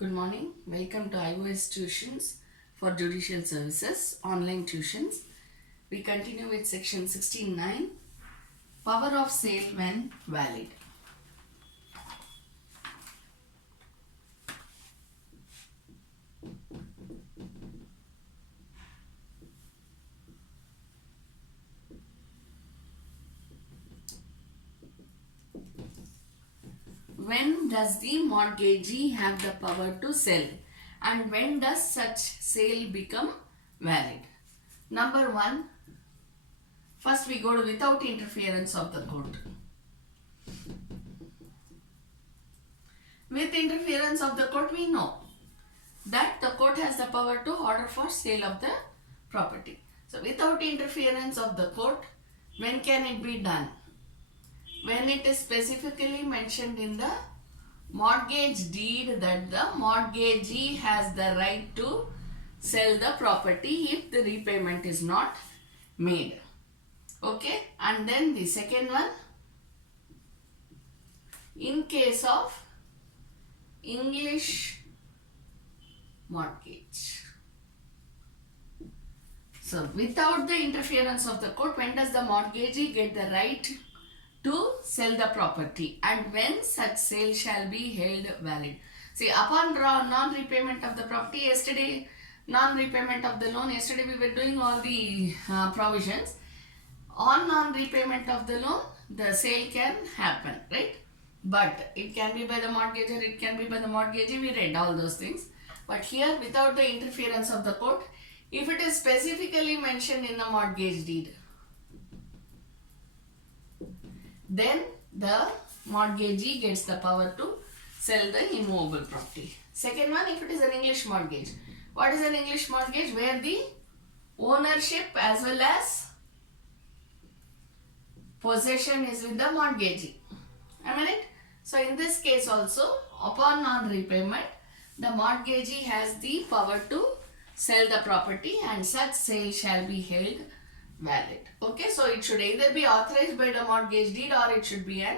Good morning. Welcome to iOS Tuitions for Judicial Services, online tuitions. We continue with section 16.9, Power of Sale when valid. When does the mortgagee have the power to sell? And when does such sale become valid? Number one, first we go to without interference of the court. With interference of the court, we know that the court has the power to order for sale of the property. So without interference of the court, when can it be done? When it is specifically mentioned in the mortgage deed that the mortgagee has the right to sell the property if the repayment is not made. Okay, and then the second one, in case of English mortgage. So without the interference of the court, when does the mortgagee get the right to sell the property and when such sale shall be held valid? See, upon non-repayment of the property, yesterday, non-repayment of the loan, yesterday we were doing all the provisions. On non-repayment of the loan, the sale can happen, right? But it can be by the mortgagor, it can be by the mortgagee, we read all those things. But here, without the interference of the court, if it is specifically mentioned in the mortgage deed, then the mortgagee gets the power to sell the immovable property. Second one, if it is an English mortgage. What is an English mortgage? Where the ownership as well as possession is with the mortgagee. Am I right? So in this case also, upon non-repayment, the mortgagee has the power to sell the property and such sale shall be held valid. Okay, so it should either be authorized by the mortgage deed or it should be an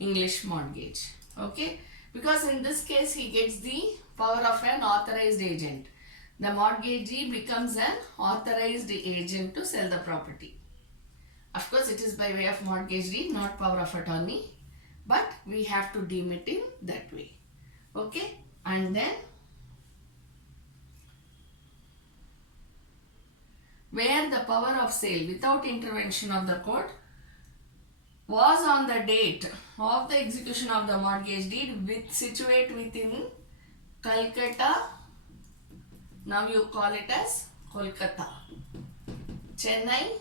English mortgage. Okay, because in this case he gets the power of an authorized agent. The mortgagee becomes an authorized agent to sell the property. Of course, it is by way of mortgage deed, not power of attorney, but we have to deem it in that way. Okay, and then where the power of sale without intervention of the court was on the date of the execution of the mortgage deed situate within Calcutta, now you call it as Kolkata, Chennai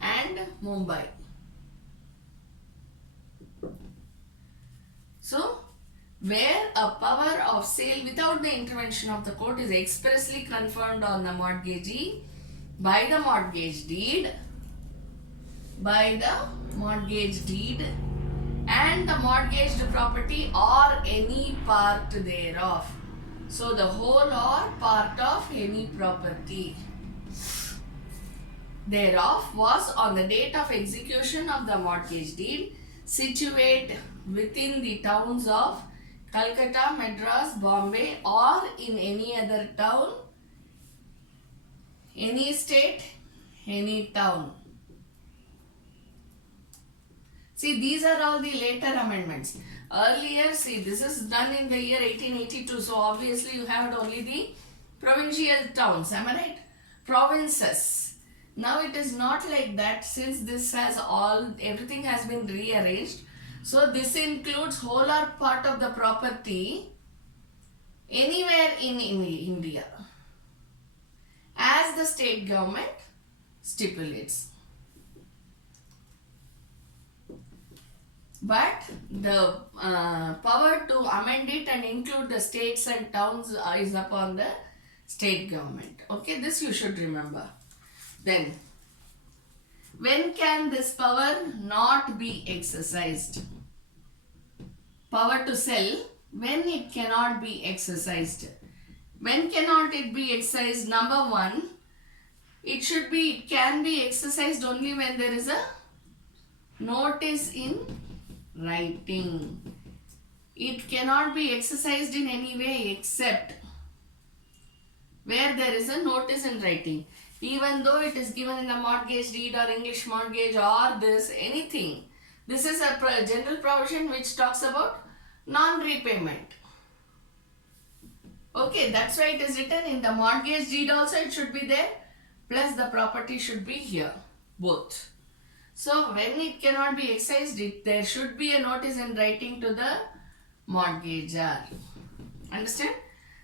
and Mumbai. So, where a power of sale without the intervention of the court is expressly confirmed on the mortgagee by the mortgage deed, and the mortgaged property or any part thereof. So the whole or part of any property thereof was on the date of execution of the mortgage deed situate within the towns of Calcutta, Madras, Bombay or in any other town, any state, any town. See, these are all the later amendments. Earlier, see, this is done in the year 1882. So, obviously, you have only the provincial towns. Am I right? Provinces. Now, it is not like that since this has everything has been rearranged. So, this includes whole or part of the property anywhere in India as the state government stipulates. But the power to amend it and include the states and towns is upon the state government. Okay, this you should remember. Then, when can this power not be exercised? Power to sell, when it cannot be exercised. When cannot it be exercised? Number one, it can be exercised only when there is a notice in writing. it cannot be exercised in any way except where there is a notice in writing. Even though it is given in a mortgage deed or English mortgage or this, anything. This is a general provision which talks about non-repayment. Okay, that's why it is written in the mortgage deed also it should be there, plus the property should be here, both. So when it cannot be exercised, there should be a notice in writing to the mortgagor. Understand?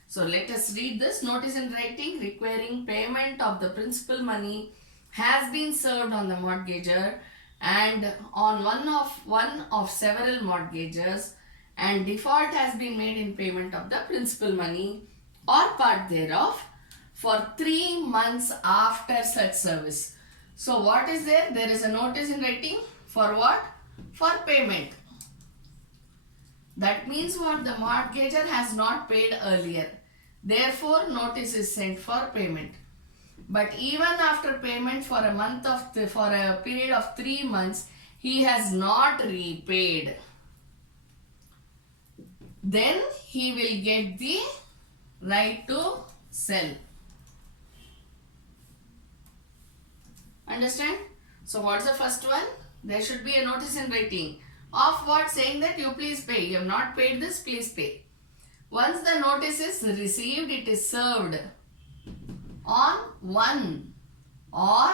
So let us read this. Notice in writing requiring payment of the principal money has been served on the mortgagor and on one of several mortgages, and default has been made in payment of the principal money or part thereof for 3 months after such service. So what is there? There is a notice in writing for what? For payment. That means what? The mortgagor has not paid earlier. Therefore, notice is sent for payment. But even after payment for a period of 3 months, he has not repaid. Then he will get the right to sell. Understand? So what's the first one? There should be a notice in writing. Of what? Saying that you please pay. You have not paid this, please pay. Once the notice is received, it is served on one or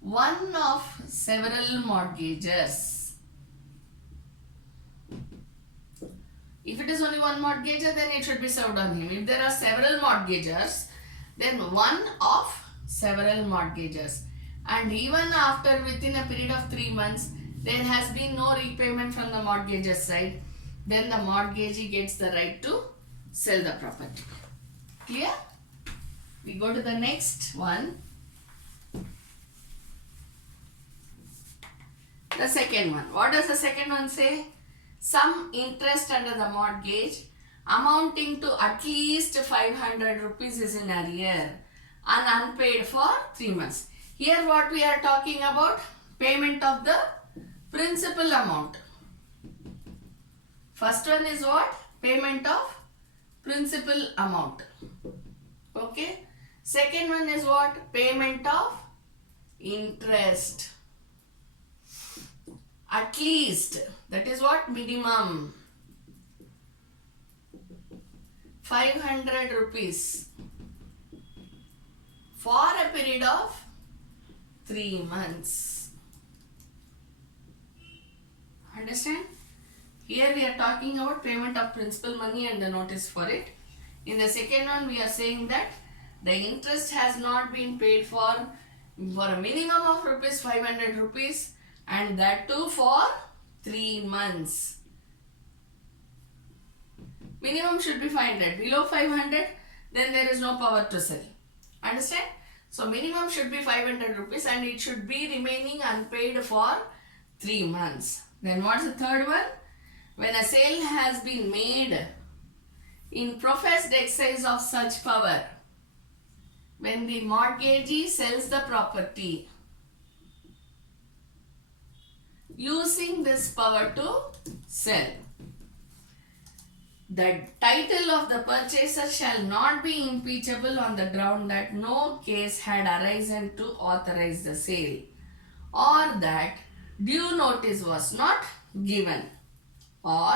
one of several mortgagors. If it is only one mortgagor, then it should be served on him. If there are several mortgagors, then one of several mortgagors. And even after within a period of 3 months, there has been no repayment from the mortgagor side, then the mortgagee gets the right to sell the property. Clear? We go to the next one. The second one. What does the second one say? Some interest under the mortgage amounting to at least 500 rupees is in arrear and unpaid for 3 months. Here what we are talking about? Payment of the principal amount. First one is what? Payment of principal amount. Okay. Second one is what? Payment of interest. At least. That is what? Minimum. 500 rupees for a period of 3 months. Understand? Here we are talking about payment of principal money and the notice for it. In the second one we are saying that the interest has not been paid for a minimum of 500 rupees and that too for 3 months. Minimum should be 500. Below 500 then there is no power to sell. Understand? So minimum should be 500 rupees and it should be remaining unpaid for 3 months. Then what's the third one? When a sale has been made in professed exercise of such power, when the mortgagee sells the property using this power to sell, the title of the purchaser shall not be impeachable on the ground that no case had arisen to authorize the sale, or that due notice was not given, or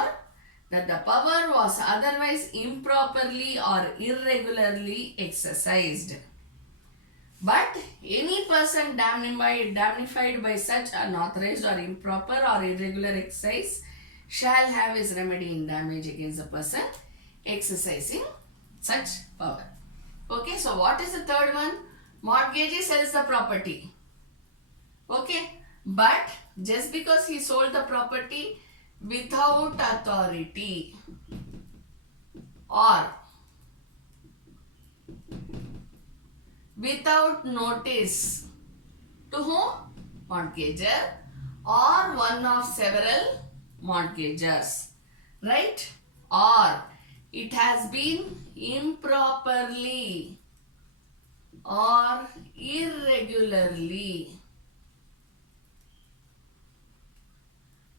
that the power was otherwise improperly or irregularly exercised. But any person damnified by such unauthorized or improper or irregular exercise shall have his remedy in damage against the person exercising such power. Okay, so what is the third one? Mortgagee sells the property. Okay, but just because he sold the property without authority or without notice to whom? Mortgagor or one of several mortgagors, right? Or it has been improperly or irregularly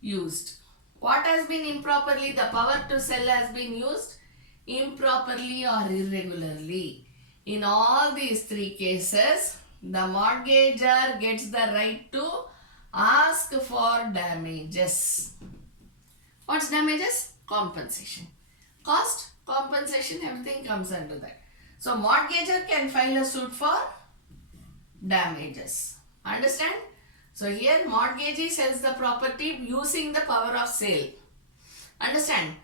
used. What has been improperly? The power to sell has been used improperly or irregularly. In all these three cases, the mortgagor gets the right to ask for damages. What's damages? Compensation. Cost, compensation, everything comes under that. So, mortgagor can file a suit for damages. Understand? So, here mortgagee sells the property using the power of sale. Understand?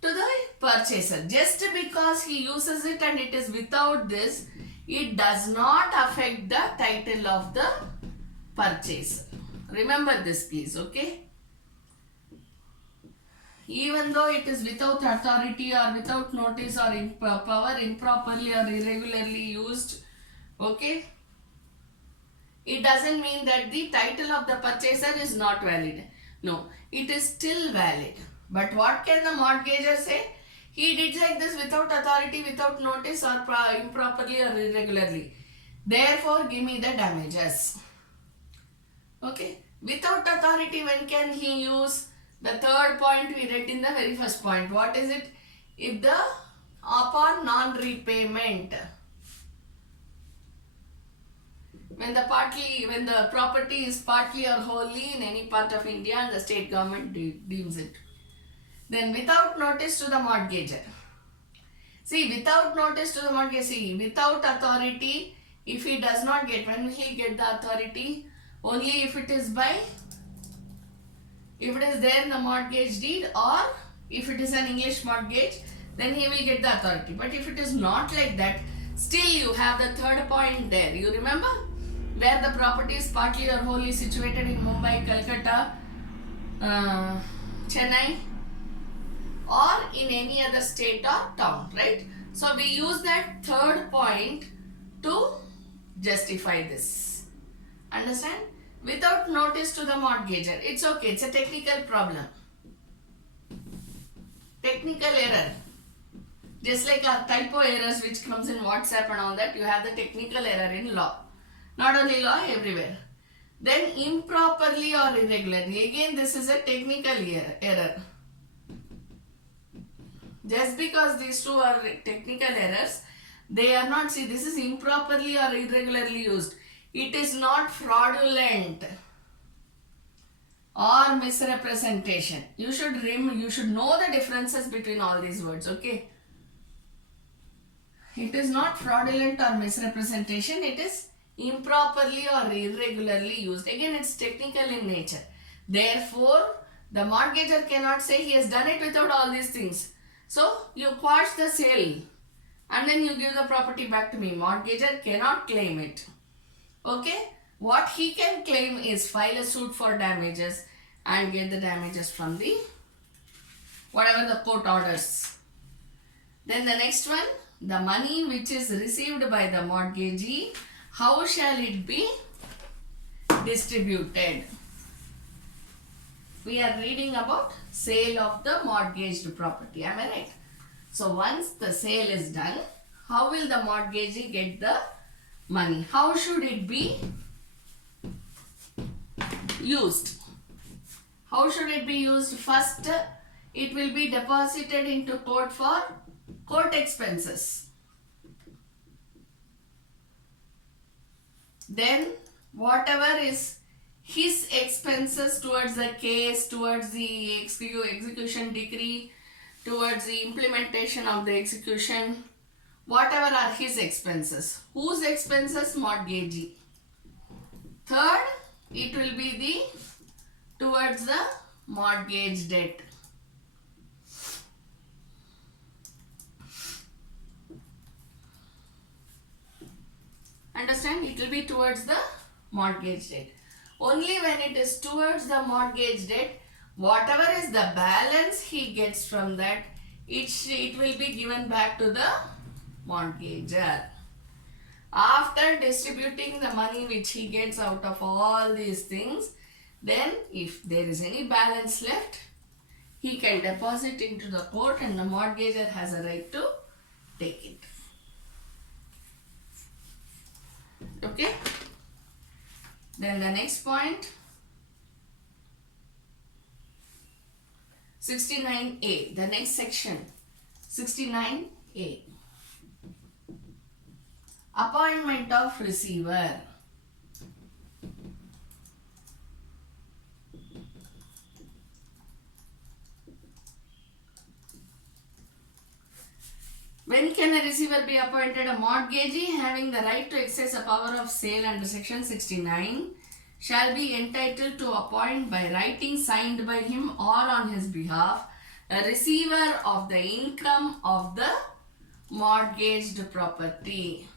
To the purchaser. Just because he uses it and it is without this, it does not affect the title of the purchaser. Remember this please, okay? Even though it is without authority or without notice or power, improperly or irregularly used, okay? It doesn't mean that the title of the purchaser is not valid. No, it is still valid. But what can the mortgagor say? He did like this without authority, without notice or improperly or irregularly. Therefore, give me the damages. Okay. Without authority, when can he use? The third point we read in the very first point. What is it? If the upon non-repayment. When the property is partly or wholly in any part of India and the state government deems it. Then without notice to the mortgagor. See, without notice to the mortgagor, see, without authority, if he does not get, when will he get the authority? Only if it is there in the mortgage deed, or if it is an English mortgage, then he will get the authority. But if it is not like that, still you have the third point there. You remember? Where the property is partly or wholly situated in Mumbai, Calcutta, Chennai, or in any other state or town, right? So we use that third point to justify this. Understand? Without notice to the mortgagor. It's okay. It's a technical problem. Technical error. Just like our typo errors which comes in WhatsApp and all that, you have the technical error in law. Not only law, everywhere. Then improperly or irregularly. Again, this is a technical error. Just because these two are technical errors, they are not, see, this is improperly or irregularly used. It is not fraudulent or misrepresentation. You should know the differences between all these words, okay? It is not fraudulent or misrepresentation. It is improperly or irregularly used. Again, it's technical in nature. Therefore, the mortgagor cannot say he has done it without all these things. So, you quash the sale and then you give the property back to me. Mortgagor cannot claim it. Okay? What he can claim is file a suit for damages and get the damages from the whatever the court orders. Then the next one, the money which is received by the mortgagee, how shall it be distributed? We are reading about sale of the mortgaged property. Am I right? So once the sale is done, how will the mortgagee get the money? How should it be used? How should it be used? First, it will be deposited into court for court expenses. Then whatever is his expenses towards the case, towards the execution decree, towards the implementation of the execution, whatever are his expenses. Whose expenses? Mortgagee. Third, it will be the towards the mortgage debt. Understand? It will be towards the mortgage debt. Only when it is towards the mortgage debt, whatever is the balance he gets from that, it will be given back to the mortgagor. After distributing the money which he gets out of all these things, then if there is any balance left, he can deposit into the court and the mortgagor has a right to take it. Okay? Then the next point. 69A, the next section. 69A. Appointment of receiver. When can a receiver be appointed? A mortgagee having the right to exercise a power of sale under section 69 shall be entitled to appoint by writing signed by him or on his behalf a receiver of the income of the mortgaged property.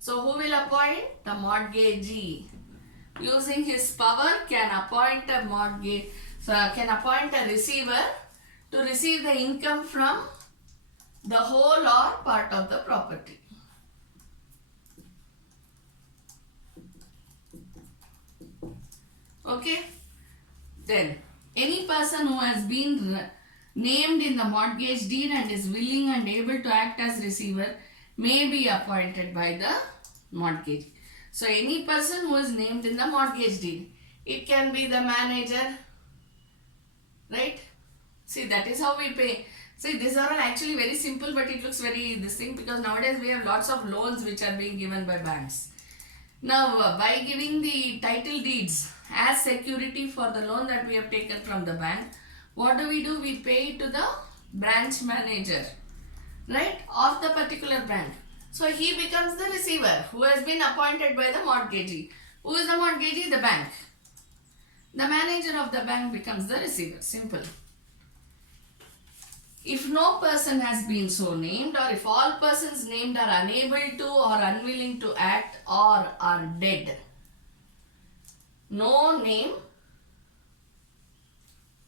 So who will appoint? The mortgagee. Using his power can appoint a receiver to receive the income from the whole or part of the property. Okay. Then any person who has been named in the mortgage deed and is willing and able to act as receiver may be appointed by the mortgage. So any person who is named in the mortgage deed, it can be the manager, right? See, that is how we pay. See, these are all actually very simple, but it looks very this thing because nowadays we have lots of loans which are being given by banks. Now, by giving the title deeds as security for the loan that we have taken from the bank, what do? We pay it to the branch manager, right, of the particular bank. So, he becomes the receiver who has been appointed by the mortgagee. Who is the mortgagee? The bank. The manager of the bank becomes the receiver. Simple. If no person has been so named, or if all persons named are unable to or unwilling to act or are dead, no name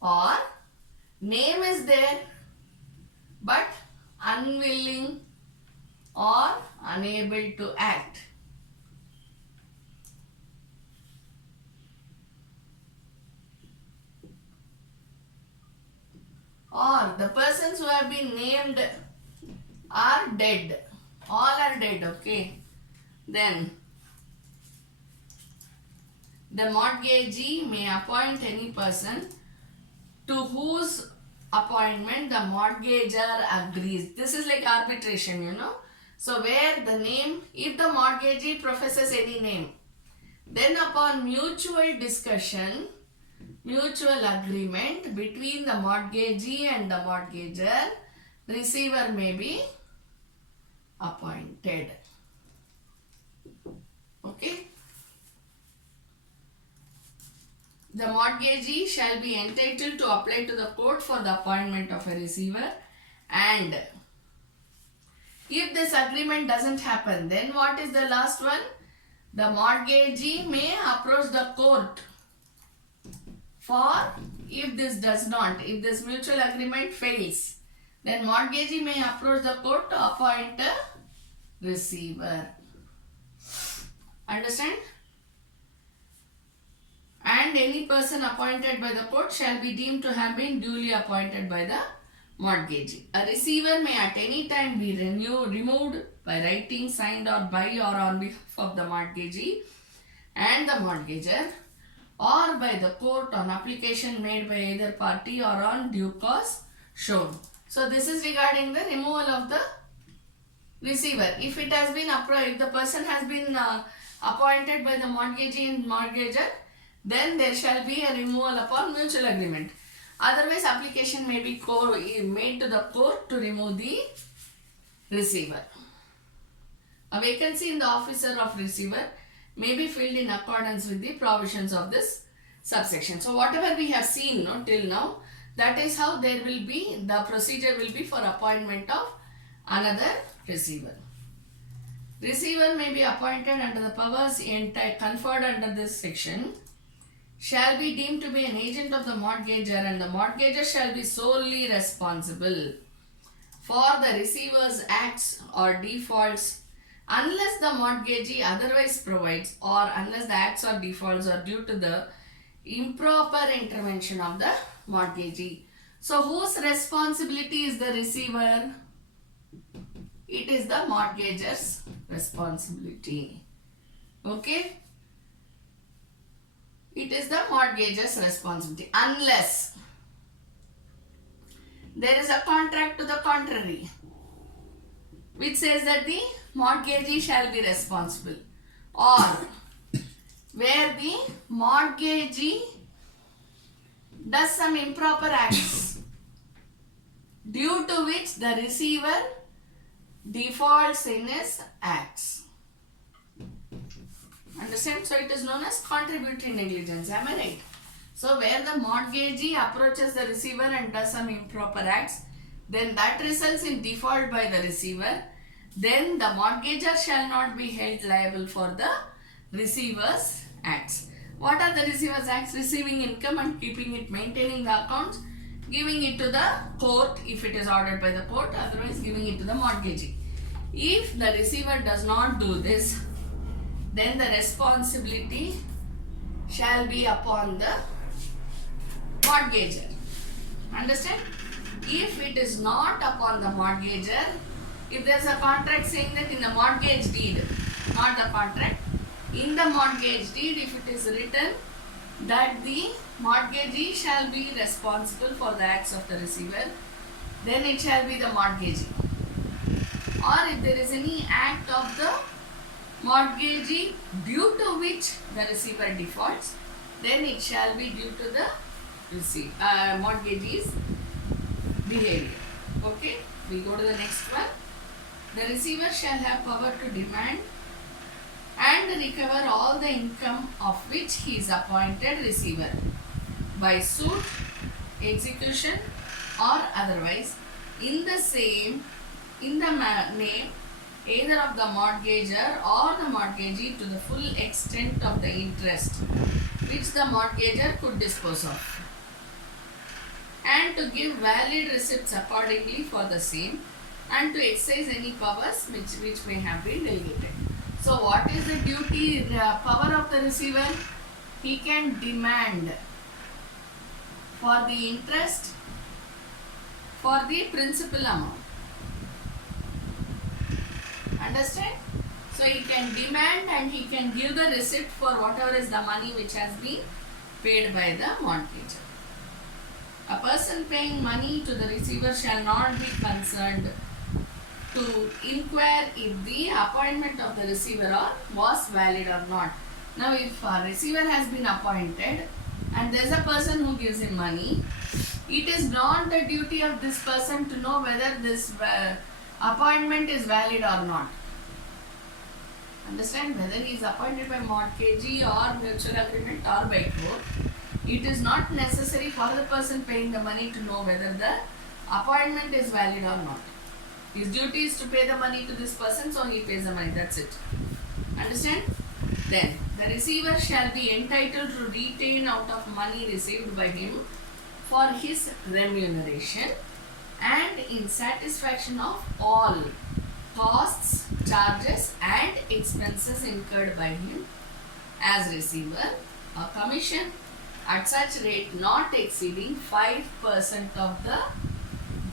or name is there but unwilling or unable to act. Or the persons who have been named are dead. All are dead, okay. Then the mortgagee may appoint any person to whose appointment the mortgager agrees. This is like arbitration, you know. So where the name, if the mortgagee professes any name, then upon mutual discussion, mutual agreement between the mortgagee and the mortgager, receiver may be appointed. Okay. The mortgagee shall be entitled to apply to the court for the appointment of a receiver, and if this agreement doesn't happen, then what is the last one? The mortgagee may approach the court for, if this does not, if this mutual agreement fails, then mortgagee may approach the court to appoint a receiver. Understand? And any person appointed by the court shall be deemed to have been duly appointed by the mortgagee. A receiver may at any time be removed by writing signed or by or on behalf of the mortgagee and the mortgager, or by the court on application made by either party or on due cause shown. So this is regarding the removal of the receiver. If it has been if the person has been appointed by the mortgagee and mortgager, then there shall be a removal upon mutual agreement. Otherwise, application may be made to the court to remove the receiver. A vacancy in the officer of receiver may be filled in accordance with the provisions of this subsection. So, whatever we have seen till now, that is how there will be, the procedure will be for appointment of another receiver. Receiver may be appointed under the powers conferred under this section, shall be deemed to be an agent of the mortgager, and the mortgager shall be solely responsible for the receiver's acts or defaults unless the mortgagee otherwise provides, or unless the acts or defaults are due to the improper intervention of the mortgagee. So whose responsibility is the receiver? It is the mortgager's responsibility. Okay? It is the mortgager's responsibility unless there is a contract to the contrary, which says that the mortgagee shall be responsible, or where the mortgagee does some improper acts due to which the receiver defaults in his acts. Understand? So it is known as contributory negligence. Am I right? So where the mortgagee approaches the receiver and does some improper acts, then that results in default by the receiver. Then the mortgagor shall not be held liable for the receiver's acts. What are the receiver's acts? Receiving income and keeping it, maintaining the accounts, giving it to the court if it is ordered by the court, otherwise giving it to the mortgagee. If the receiver does not do this, then the responsibility shall be upon the mortgagor. Understand? If it is not upon the mortgagor, if there is a contract saying that in the mortgage deed, not the contract, in the mortgage deed, if it is written that the mortgagee shall be responsible for the acts of the receiver, then it shall be the mortgagee. Or if there is any act of the mortgagee due to which the receiver defaults, then it shall be due to the mortgagee's behavior. Okay, we go to the next one. The receiver shall have power to demand and recover all the income of which he is appointed receiver by suit, execution, or otherwise in the name either of the mortgagor or the mortgagee to the full extent of the interest which the mortgagor could dispose of, and to give valid receipts accordingly for the same, and to exercise any powers which may have been delegated. So what is the duty, the power of the receiver? He can demand for the interest for the principal amount. Understand? So he can demand and he can give the receipt for whatever is the money which has been paid by the mortgagor. A person paying money to the receiver shall not be concerned to inquire if the appointment of the receiver was valid or not. Now if a receiver has been appointed and there is a person who gives him money, it is not the duty of this person to know whether this appointment is valid or not. Understand? Whether he is appointed by mortgagee or mutual agreement or by court, it is not necessary for the person paying the money to know whether the appointment is valid or not. His duty is to pay the money to this person, so he pays the money. That's it. Understand? Then, the receiver shall be entitled to retain out of money received by him for his remuneration and in satisfaction of all costs, charges and expenses incurred by him as receiver, a commission at such rate not exceeding 5% of the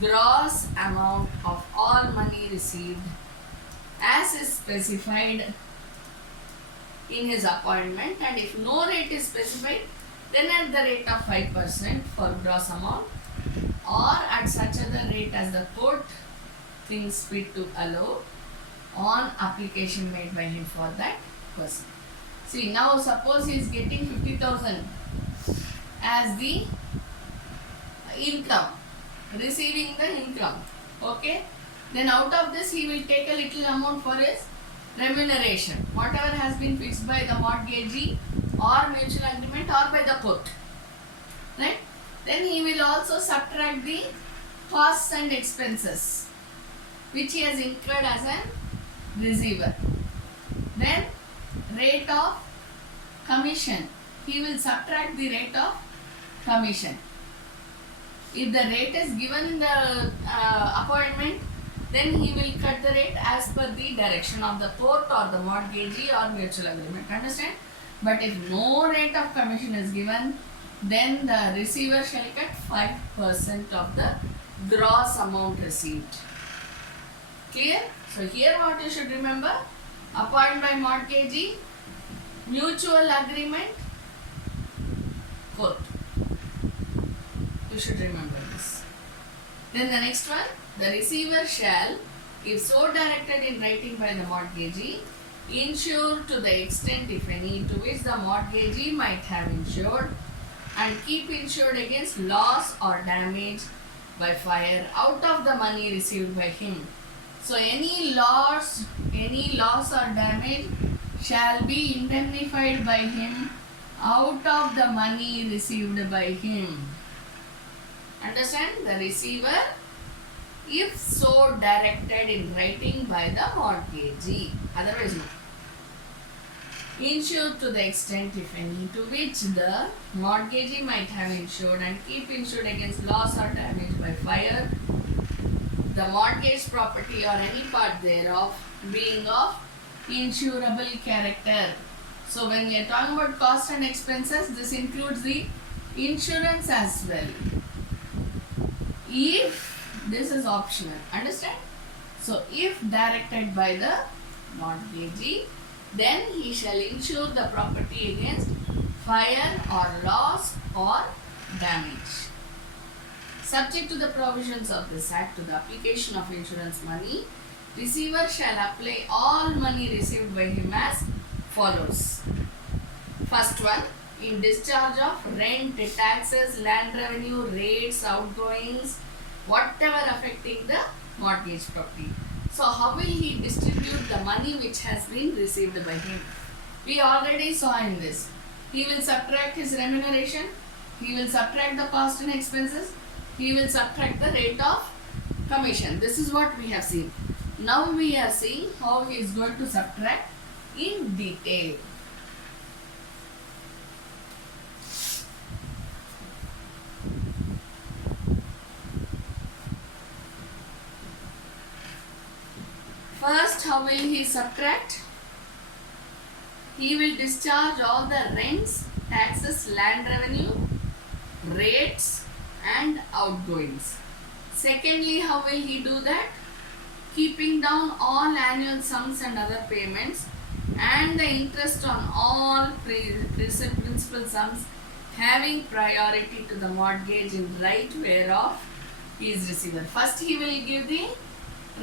gross amount of all money received as is specified in his appointment, and if no rate is specified, then at the rate of 5% for gross amount, or at such other rate as the court thinks fit to allow on application made by him for that person. See, now suppose he is getting 50,000 as the income, receiving the income. Okay, then out of this he will take a little amount for his remuneration, whatever has been fixed by the mortgagee or mutual agreement or by the court, right? Then he will also subtract the costs and expenses which he has incurred as a receiver. Then rate of commission, he will subtract the rate of commission. If the rate is given in the appointment, then he will cut the rate as per the direction of the court or the mortgagee or mutual agreement. Understand? But if no rate of commission is given, then the receiver shall cut 5% of the gross amount received. Clear? So here what you should remember: appointed by mortgagee, mutual agreement, court. You should remember this. Then the next one, the receiver shall, if so directed in writing by the mortgagee, insure to the extent, if any, to which the mortgagee might have insured, and keep insured against loss or damage by fire out of the money received by him. So any loss or damage shall be indemnified by him out of the money received by him. Understand? The receiver, if so directed in writing by the mortgagee, otherwise no. Insured to the extent, if any, to which the mortgagee might have insured, and keep insured against loss or damage by fire, the mortgage property or any part thereof being of insurable character. So when we are talking about cost and expenses, this includes the insurance as well. If this is optional, understand? So if directed by the mortgagee, then he shall insure the property against fire or loss or damage. Subject to the provisions of this Act, to the application of insurance money, receiver shall apply all money received by him as follows. First one, in discharge of rent, taxes, land revenue, rates, outgoings, whatever affecting the mortgage property. So how will he distribute the money which has been received by him? We already saw in this. He will subtract his remuneration, he will subtract the cost and expenses, he will subtract the rate of commission. This is what we have seen. Now we are seeing how he is going to subtract in detail. First, how will he subtract? He will discharge all the rents, taxes, land revenue, rates and outgoings. Secondly, how will he do that? Keeping down all annual sums and other payments and the interest on all principal sums having priority to the mortgage in right whereof he is receiver. First, he will give the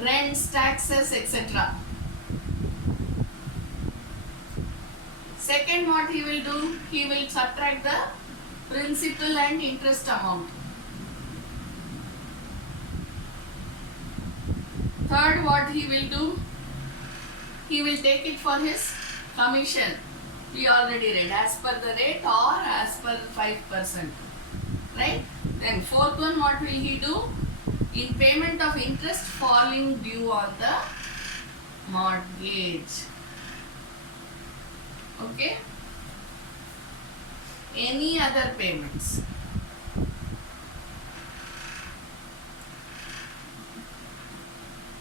rents, taxes, etc. Second, what he will do? He will subtract the principal and interest amount. Third, what he will do? He will take it for his commission. We already read, as per the rate or as per 5%. Right? Then fourth one, what will he do? In payment of interest falling due on the mortgage. Okay? Any other payments?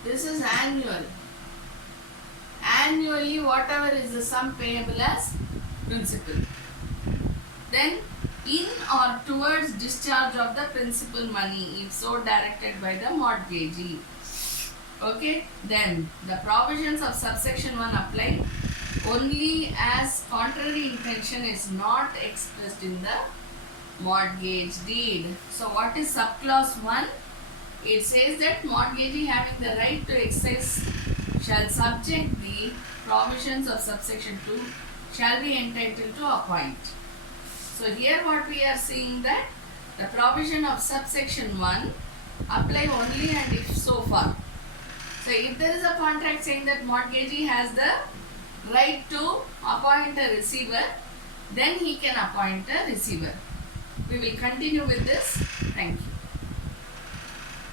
This is annual. Annually, whatever is the sum payable as principal. Then, in or towards discharge of the principal money, if so directed by the mortgagee. Okay, then the provisions of subsection 1 apply only as contrary intention is not expressed in the mortgage deed. So, what is subclause 1? It says that mortgagee having the right to exercise shall subject the provisions of subsection 2 shall be entitled to appoint. So here what we are seeing that the provision of subsection 1 apply only and if so far. So if there is a contract saying that mortgagee has the right to appoint a receiver, then he can appoint a receiver. We will continue with this. Thank you.